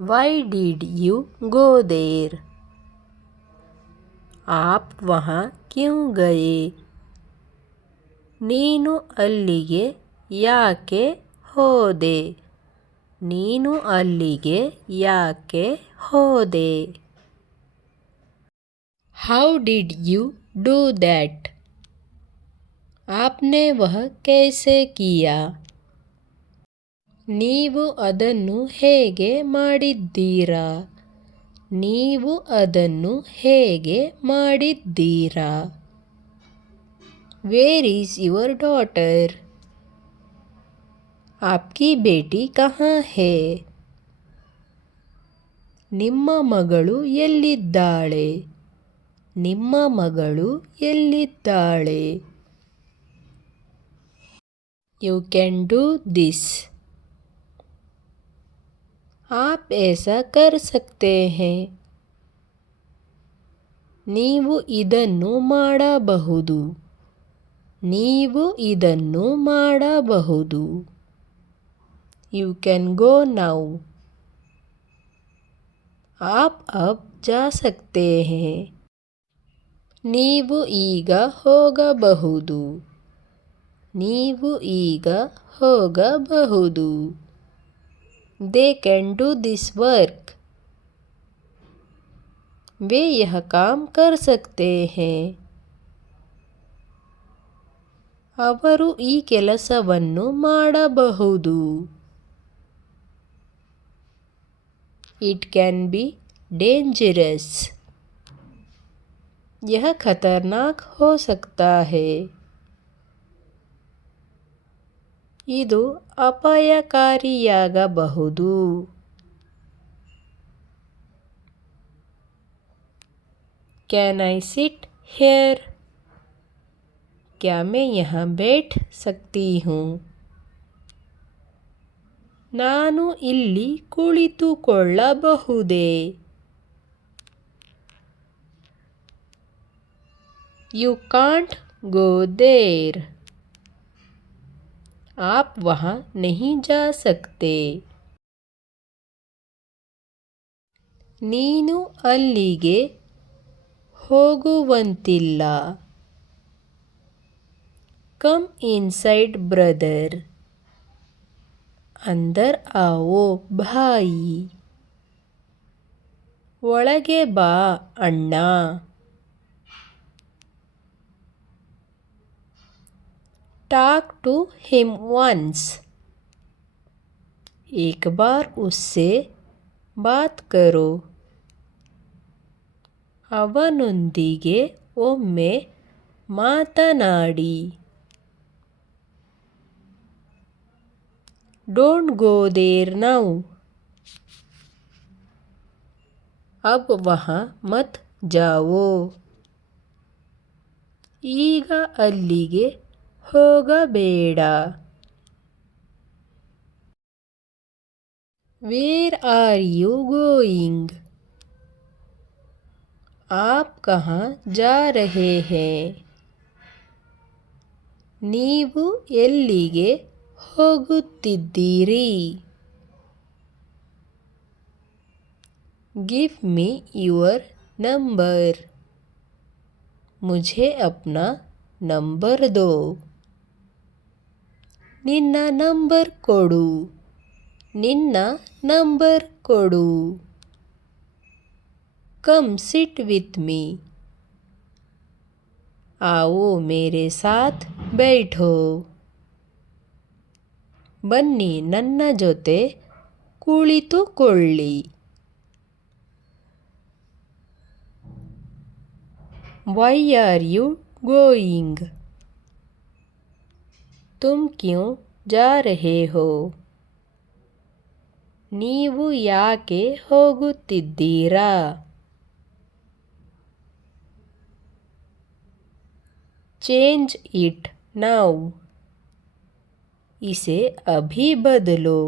why did you go there आप वहाँ क्यों गए ನೀನು ಅಲ್ಲಿಗೆ ಯಾಕೆ ಹೋದೆ ನೀನು ಅಲ್ಲಿಗೆ ಯಾಕೆ ಹೋದೆ how did you do that आपने वह कैसे किया ನೀವು ಅದನ್ನು ಹೇಗೆ ಮಾಡಿದ್ದೀರಾ? ನೀವು ಅದನ್ನು ಹೇಗೆ ಮಾಡಿದ್ದೀರಾ? ವೇರ್ ಈಸ್ ಯುವರ್ ಡಾಟರ್ ಆಪ್ಕಿ ಬೇಟಿ ಕಹಾ ಹೇ ನಿಮ್ಮ ಮಗಳು ಎಲ್ಲಿದ್ದಾಳೆ? ನಿಮ್ಮ ಮಗಳು ಎಲ್ಲಿದ್ದಾಳೆ? ಯು ಕ್ಯಾನ್ ಡೂ ದಿಸ್ आप ऐसा कर सकते हैं ನೀವು ಇದನ್ನು ಮಾಡಬಹುದು ನೀವು ಇದನ್ನು ಮಾಡಬಹುದು ಯು ಕ್ಯಾನ್ ಗೋ ನೌ आप अब जा सकते हैं ನೀವು ಈಗ ಹೋಗಬಹುದು ನೀವು ಈಗ ಹೋಗಬಹುದು they can do this work वे यह काम कर सकते हैं ಅವರು ಈ ಕೆಲಸವನ್ನು ಮಾಡಬಹುದು ಇಟ್ ಕ್ಯಾನ್ ಬಿ ಡೇಂಜರಸ್ यह खतरनाक हो सकता है ಇದು ಅಪಾಯಕಾರಿಯಾಗಬಹುದು. ಕ್ಯಾನ್ ಐ ಸಿಟ್ ಹೇರ್ ಕ್ಯಾ ಮೇ ಯಹ ಬೇಟ್ ಸಕ್ತಿ ಹೂ? ನಾನು ಇಲ್ಲಿ ಕುಳಿತುಕೊಳ್ಳಬಹುದೇ? ಯು ಕಾಂಟ್ ಗೋ ದೇರ್ आप वहाँ नहीं जा सकते ನೀನು ಅಲ್ಲಿಗೆ ಹೋಗುವಂತಿಲ್ಲ कम इनसाइड ब्रदर अंदर आओ भाई ಒಳಗೆ ಬಾ ಅಣ್ಣ टाक टू हिम वंस एक बार उससे बात करो ಅವನೊಂದಿಗೆ ಒಮ್ಮೆ ಮಾತನಾಡಿ डोंट गो देर नाउ अब वहाँ मत जाओ ಈಗ ಅಲ್ಲಿಗೆ ಹೋಗಬೇಡ ವೇರ್ ಆರ್ ಯು ಗೋಯಿಂಗ್ आप कहाँ जा रहे हैं ನೀವು ಎಲ್ಲಿಗೆ ಹೋಗುತ್ತಿದ್ದೀರಿ गिव मी ಯುವರ್ ನಂಬರ್ मुझे अपना ನಂಬರ್ ದೋ ನಿನ್ನ ನಂಬರ್ ಕೊಡು ನಿನ್ನ ನಂಬರ್ ಕೊಡು ಕಮ್ ಸಿಟ್ ವಿತ್ ಮೀ आओ मेरे साथ बैठो ಬನ್ನಿ ನನ್ನ ಜೊತೆ ಕುಳಿತುಕೊಳ್ಳಿ ವೈ ಆರ್ ಯು ಗೋಯಿಂಗ್ ತುಮ್ ಕ್ಯೂ ಜಾ ರಹೇ ಹೋ ನೀವು ಯಾಕೆ ಹೋಗುತ್ತಿದ್ದೀರಾ ಚೇಂಜ್ ಇಟ್ ನೌ ಇಸೆ ಅಭಿ ಬದಲು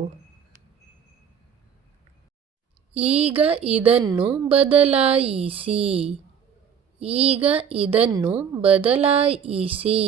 ಈಗ ಇದನ್ನು ಬದಲಾಯಿಸಿ ಈಗ ಇದನ್ನು ಬದಲಾಯಿಸಿ